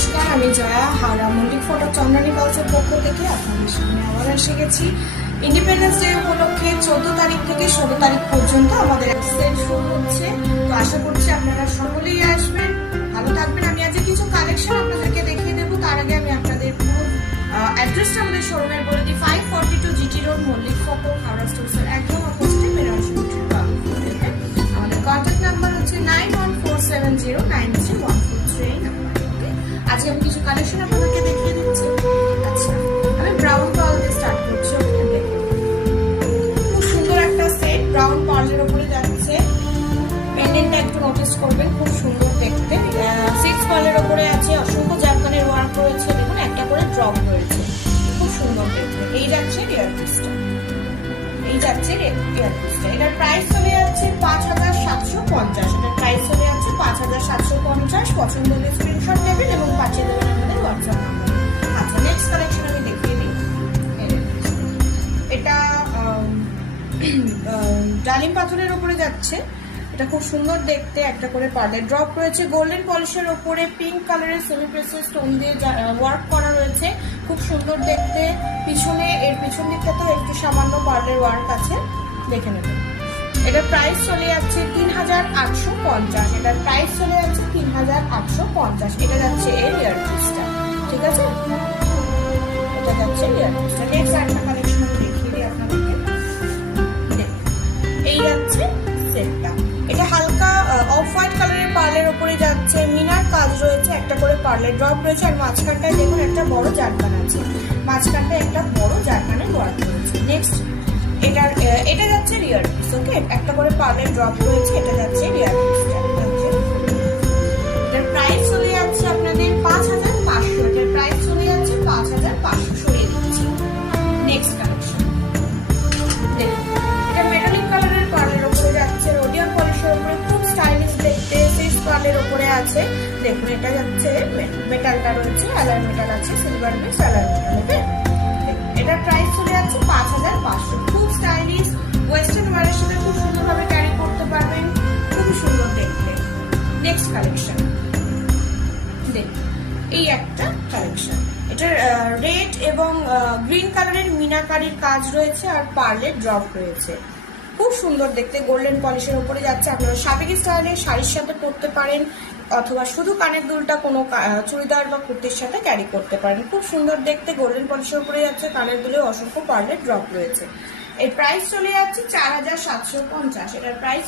নমস্কার, আমি জয়া হাওড়া মল্লিক ফটো চন্দ্রানী কালসের পক্ষ থেকে আপনাদের সামনে আবার এসে গেছি। ইন্ডিপেন্ডেন্স ডে উপলক্ষে 14 তারিখ থেকে 16 তারিখ পর্যন্ত আমাদের সেল শুরু হচ্ছে। তো আশা করছি আপনারা সকলেই আসবেন, ভালো থাকবেন। আমি আজকে কিছু কালেকশন আপনাদেরকে দেখিয়ে দেবো। তার আগে আমি আপনাদের পুরো অ্যাড্রেসটা আমাদের শোরুমের বলে দিই। 542 GT road, Mallick photo, Howrah স্টোরসের একদম অপোজিটে মেরাজ রোড। আমাদের কন্ট্যাক্ট নাম্বার হচ্ছে 9147093143 নাম্বার। আজকে আমি কিছু কালেকশন আপনাদেরকে দেখিয়ে দিচ্ছি। আচ্ছা, আমি ব্রাউন পার্ল দিয়ে স্টার্ট করছি। খুব সুন্দর একটা সেট, ব্রাউন পার্লের উপরে যাচ্ছে। পেন্ডেন্টটা একটু নোটিস করবেন, খুব সুন্দর দেখতে। 6 পার্লের উপরে আছে, অসংখ্য জারকানের ওয়ার্ক রয়েছে। দেখুন একটা করে ড্রপ রয়েছে, খুব সুন্দর দেখতে। এই যাচ্ছে ইয়ারপিসটা, এটার প্রাইস চলে যাচ্ছে 5750। এটার প্রাইস চলে যাচ্ছে 5750। পছন্দ হলে স্ক্রিনশট নেবেন এবং পাঠিয়ে দেবেন আমাদের হোয়াটসঅ্যাপ নাম্বারে। আচ্ছা, নেক্সট কালেকশন আমি দেখিয়ে দিই। এটা ডালিম পাথরের উপরে যাচ্ছে। এটা খুব সুন্দর দেখতে, একটা করে পার্লের ড্রপ রয়েছে। গোল্ডেন পলিশের উপরে পিঙ্ক কালারের সেমি প্রেসেস স্টোন দিয়ে ওয়ার্ক করা রয়েছে, খুব সুন্দর দেখতে। পিছনে এর পিছন দিকটাতেও একটু সামান্য পার্লের ওয়ার্ক আছে, দেখে নেবেন। এটার প্রাইস চলে যাচ্ছে 3850। এটার প্রাইস চলে যাচ্ছে 3850। এটা যাচ্ছে এর ইয়ারপিসটা, ঠিক আছে? এটা যাচ্ছে ইয়ারপিসটা। নেক্সট একটা কালেকশন আমি দেখিয়ে দিই আপনাদেরকে। এই যাচ্ছে সেটটা। এটা হালকা অফ হোয়াইট কালারের পার্লের উপরে যাচ্ছে। মিনার কাজ রয়েছে, একটা করে পার্লের ড্রপ রয়েছে। আর মাঝখানটায় দেখুন একটা বড় জারকান আছে, মাঝখানটায় একটা বড় জারকানের ওয়ার্ক রয়েছে। নেক্সট এটা যাচ্ছে রিয়ার পিস। ওকে, একটা করে পার্লের ড্রপ রয়েছে। এটা যাচ্ছে রিয়ার পিসটা। এটার প্রাইস চলে যাচ্ছে আপনাদের 5500। এটার প্রাইস চলে যাচ্ছে 5500। সরিয়ে দিচ্ছি। নেক্সট কালেকশন দেখুন, এটা মেটালিক কালারের পার্লের উপরে যাচ্ছে। রোডিয়াম পলিশের উপরে খুব স্টাইলিশ দেখতে। 6 পার্লের উপরে আছে। দেখুন এটা যাচ্ছে মেটালটা রয়েছে, অ্যালয় মেটাল আছে, সিলভার মিক্স অ্যালয় মেটাল। ওকে, এটার প্রাইস চলে যাচ্ছে 5500। খুব স্টাইলিশ, ওয়েস্টার্ন ওয়্যারের সাথে খুব সুন্দরভাবে ক্যারি করতে পারবেন, খুবই সুন্দর দেখতে। নেক্সট কালেকশন দেখুন, এই একটা কালেকশন। এটার রেড এবং গ্রিন কালারের মিনাকারির কাজ রয়েছে আর পার্লের ড্রপ রয়েছে, খুব সুন্দর দেখতে। গোল্ডেন পলিশের উপরে যাচ্ছে। আপনারা সাবেকি স্টাইলে শাড়ির সাথে পরতে পারেন, অথবা শুধু কানের দুলটা কোনো চুড়িদার বা কুর্তির সাথে ক্যারি করতে পারেন, খুব সুন্দর দেখতে। গোল্ডেন পলিশের উপরে যাচ্ছে, কানের দুলেও অসংখ্য পার্লের ড্রপ রয়েছে। এর প্রাইস চলে যাচ্ছে 4750। এটার প্রাইস